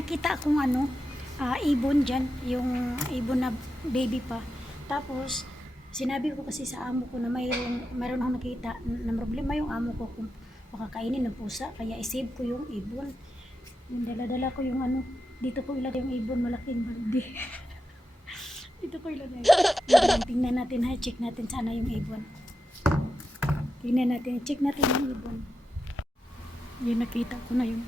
nakita akong ibon dyan, yung ibon na baby pa. Tapos, sinabi ko kasi sa amo ko na mayroon akong nakita na problema yung amo ko kung makakainin ng pusa. Kaya isave ko yung ibon. Yung dala-dala ko yung dito ko ilagay yung ibon, malaking balde. Dito ko ilagay. Tingnan natin ha, check natin sana yung ibon. Tingnan natin, check natin yung ibon. Yung nakita ko na yung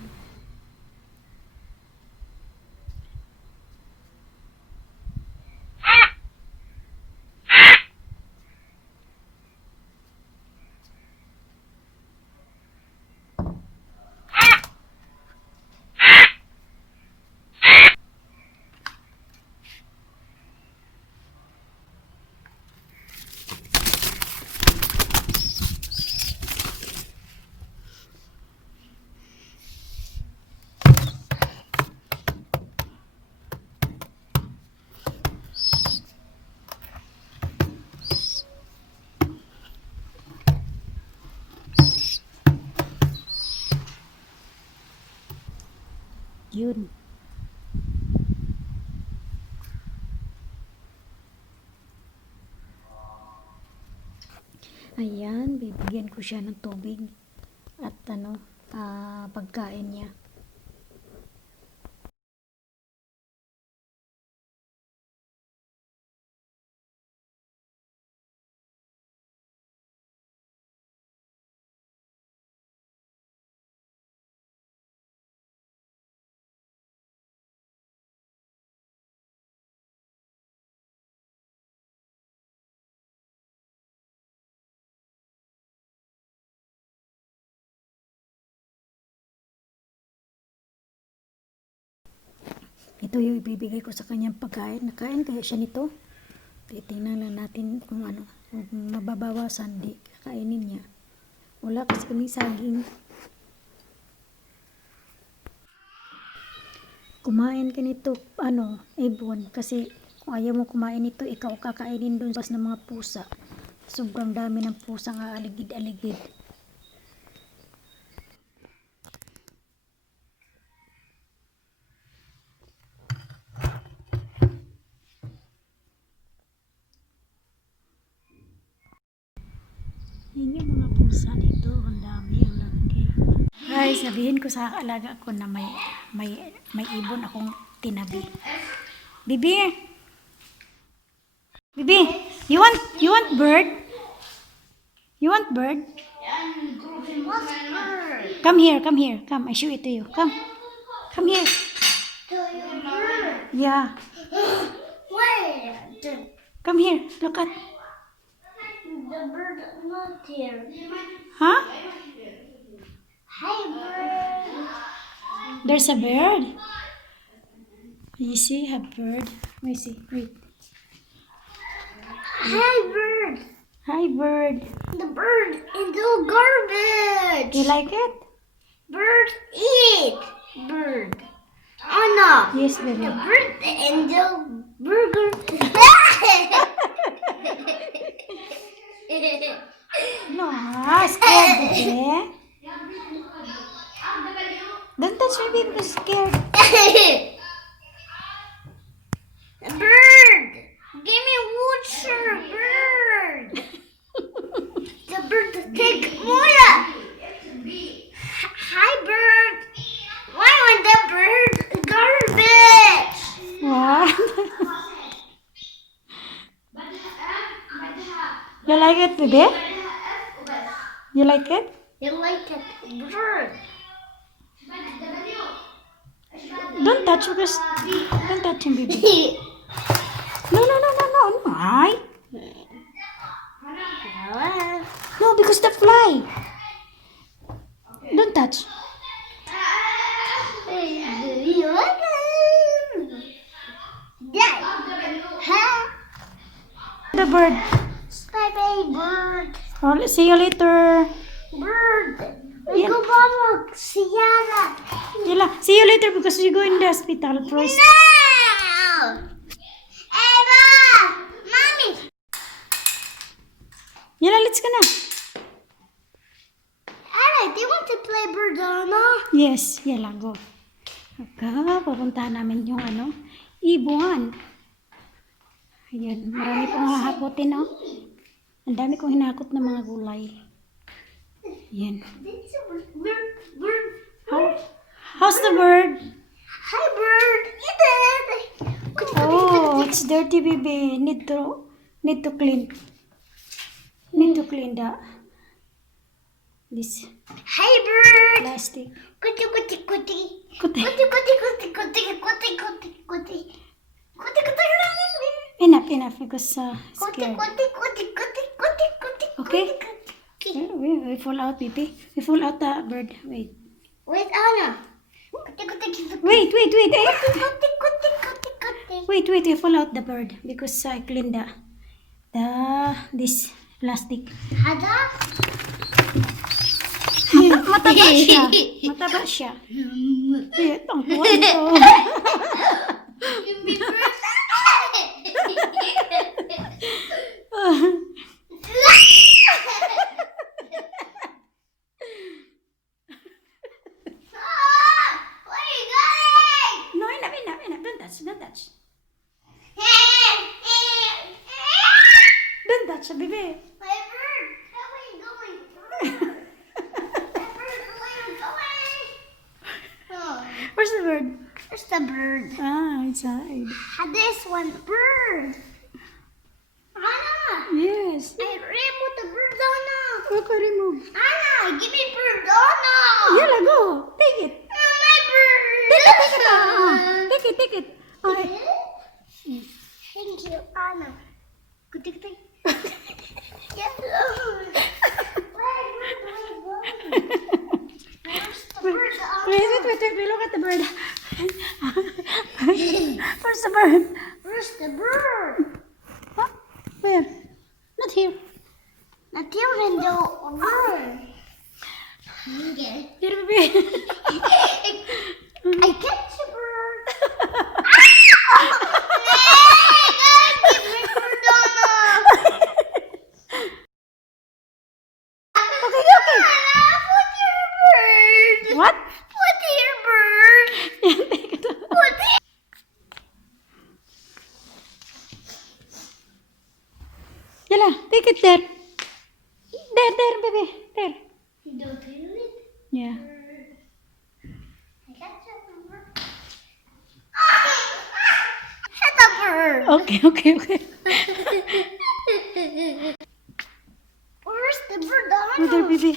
yun. Ayan, bibigyan ko siya ng tubig at pagkain niya. Ito yung ibibigay ko sa kanyang pagkain. Nakain kaya siya nito. Titingnan lang natin kung kung mababawasan, di kakainin niya. Wala kasi kami saging. Kumain ka nito, ibon. Kasi kung ayaw mo kumain ito, ikaw kakainin doon sa ng mga pusa. Sobrang dami ng pusa nga aligid-aligid. Yun yung mga pusa dito, ang dami, ang laki. Ay, sabihin ko sa alaga ko na may ibon akong tinabi. Bibi! Bibi! You want bird? You want bird? What's bird? Come here. Come, I show it to you. Come here. Bird. Yeah. Where? Come here. Look at. The bird not here. Huh? Hi, bird. There's a bird. You see a bird? Let me see. Wait. Hi, bird. Hi, bird. The bird in the garbage. You like it? Bird eat. Bird. Oh no. Yes, baby. The bird in the burger. No, scared, baby. Don't touch me, baby, because scared. Bird. Give me water, bird. The bird take Moya. Hi, bird. Why on the bird garbage? What? You like it, baby? You like it? You like it, bird? Don't touch because don't touch him, baby. No. Ay. No, because the fly. Don't touch. The bird. Bye-bye, bird. Oh, see you later. Bird. Yeah. Go, Mama. Sierra. Yala, see you later because we go in the hospital first. No! Eva! Mommy! Yala, let's go na. Alright, do you want to play Birdana? Yes, yala, go. Papuntahan namin yung ibuan. Ayan, marami pong hahakutin, no? Ang dami kong hinakot ng mga gulay. Ayan. This is a bird. How, how's the bird? Hi, bird. Eat it. Oh, it's dirty, baby. Need to clean. Need to clean this Hi, bird. plastic. Kuti, kuti, kuti. Kuti. Kuti, kuti, kuti, kuti, kuti, kuti, kuti. Kuti, kuti, Enough because kuti, scared. kuti, kuti, kuti, kuti, kuti, Okay. kuti. We fall out, baby. We fall out the bird. Wait. Wait, Anna. Kuti, kuti, kuti, Wait. kuti, kuti, kuti, kuti. Wait. We fall out the bird because I cleaned this plastic. Ada? Mataba siya. Wait, ang tuwa nito. Happy What are you doing? No, enough. Don't touch. Don't touch, baby. My bird, where are you going? My bird, where are you going? Oh, Where's the bird? there's the bird. Inside. This one bird. Anna, Yes. I removed the bird, Anna. Okay, remove. Anna, give me bird, Anna. Yala, go. Take it. My bird. Take it. Okay. Thank you, Anna. Good, good. Yellow. Where's the bird, Anna? Wait. Look at the bird. Where's the bird? Where's the bird? Huh? Where? Not here. Not your window. Bird. Okay. Here, baby. I catch a bird. Give me bird, Anna. Okay. Anna, put your bird. What? Put your bird. Take it. Put it. Yala, take it there. There, baby. There. You don't feel it? Yeah. I catch a bird. Hit a bird. Okay. Where's the bird, Anna? Oh, there, baby.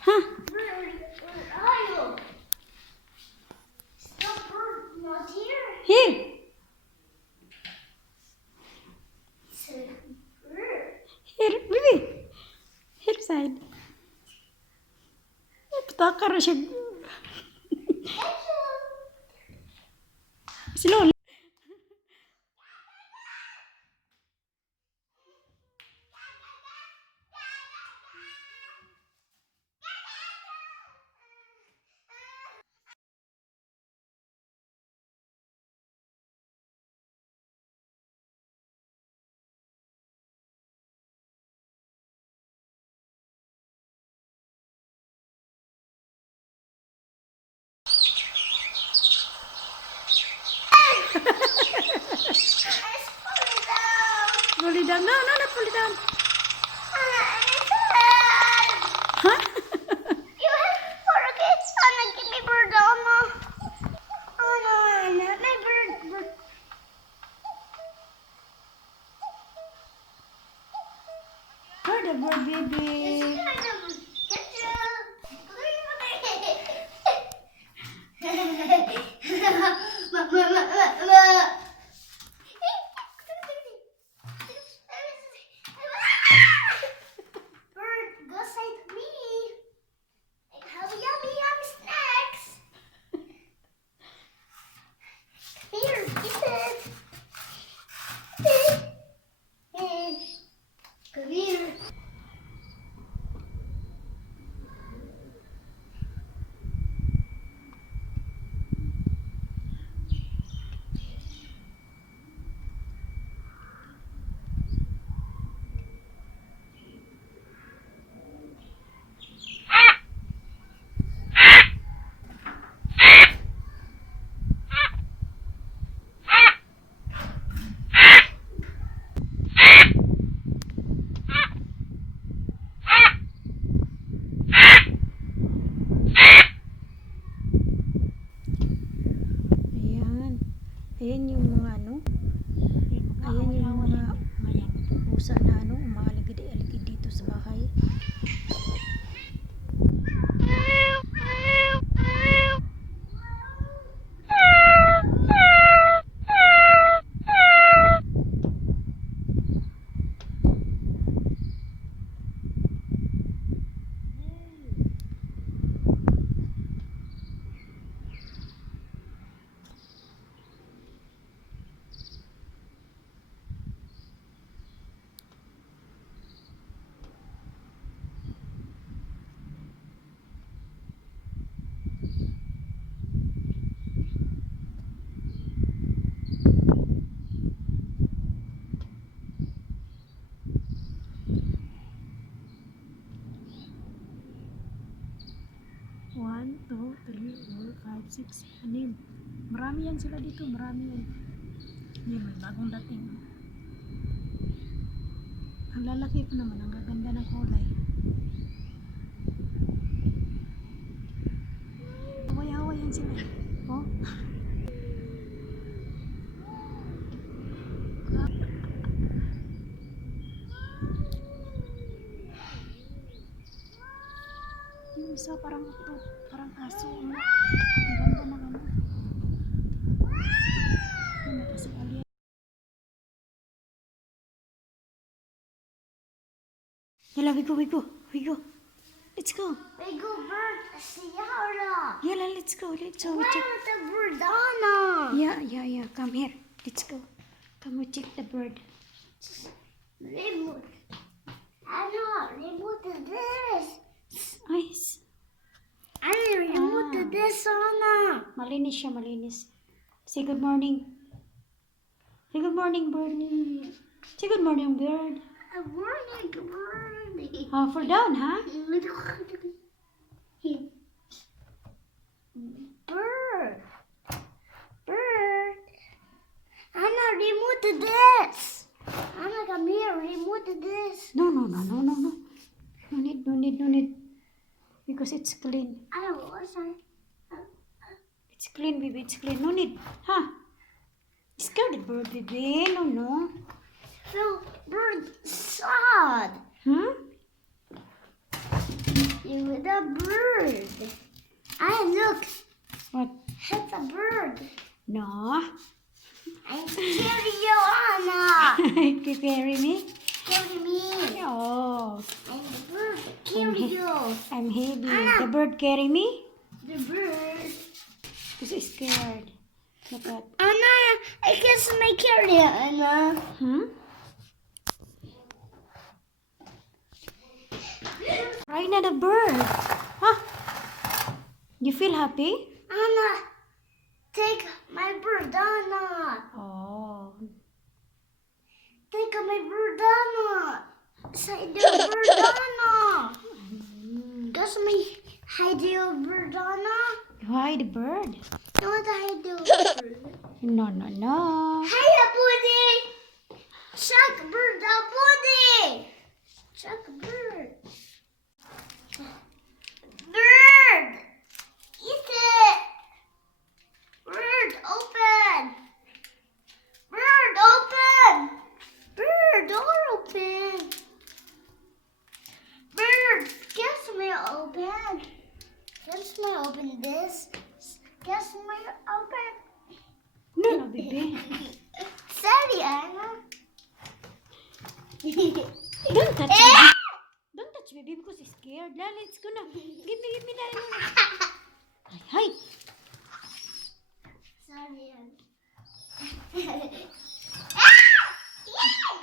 Huh? Bird, where are you? Is the bird not here? Here. It's a bird. Here, baby. Here side. Putaka ra siya. Si Lola. Pull it down. No, not pull it down. Huh? You have to forget. Anna, give me bird, Anna. Anna, my bird. Where the bird, baby? Bird, go side me. Have yummy snacks. Here, eat it. Come here. Ayan yung mga ano. Ayan yung mga pusa na ano, umaaligid-aligid dito sa bahay. One, two, three, 4, 5, 6, 6. Marami yan sila dito, marami yan. Yan, may bagong dating. Ang lalaki pa naman, ang gaganda ng kulay. Haway-haway yan sila. Oh. Yung isa parang aso. Ano? Ang ganda ng ano. Yun, kasi alien. Yala, we go. Let's go. We go bird. Sierra. Yala, let's go. Where is the bird, Anna? Yeah. Come here. Let's go. Come we check the bird. Remote. Anna, remote to this. Nice. Anna, remote to this, Anna. Malinis siya, malinis. Say good morning. Say good morning, bird. Say good morning, bird. A morning bird. Fall down, huh? Bird. Bird. Anna, remote to this. Anna, come here. Remote to this. No. No need. Because it's clean. Anna, what's that? It's clean, baby. It's clean. No need. Huh? Scare the bird, baby. No. No, bird sad. Hmm? You the bird. I look. What? It's a bird. No. I'm carry you, Anna. You carry me? Carry me. Oh. And the bird carry you. I'm heavy. Anna. The bird carry me? The bird. Because it's scared. Look at. Anna, I guess my carry, Anna. Right now the bird. Huh? You feel happy? Anna, take my bird, Anna. Oh. Take my bird, Anna. Say the bird, Anna. Guess me hide your bird, Anna. Why the bird? You want to hide your bird? No. Hiya, Buddy! Chuck bird, Buddy! Chuck bird. Bird! Eat it! Bird, open! Bird, open! Bird, door open! Bird, guess me open! Guess me open this. Guess me open. No, baby. Sorry, Anna. Don't touch me. Don't touch baby because he's scared. La, let's go na. Give me na. Hi. Sorry, Anna.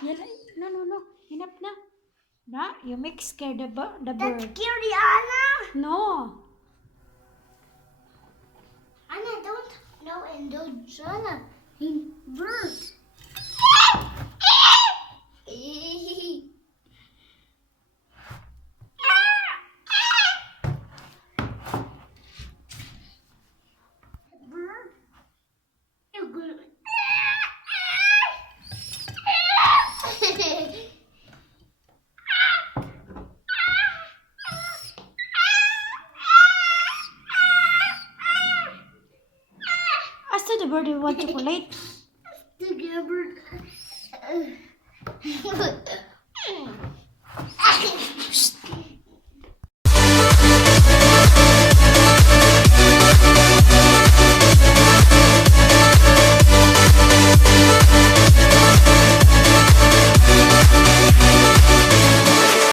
Yala. No. Enough na. Na, you make scared the That's bird. scary, Anna. No. Anna, don't. No, and don't shut up. Bird. Bird. You're good. As to the bird, you want chocolate? Bye.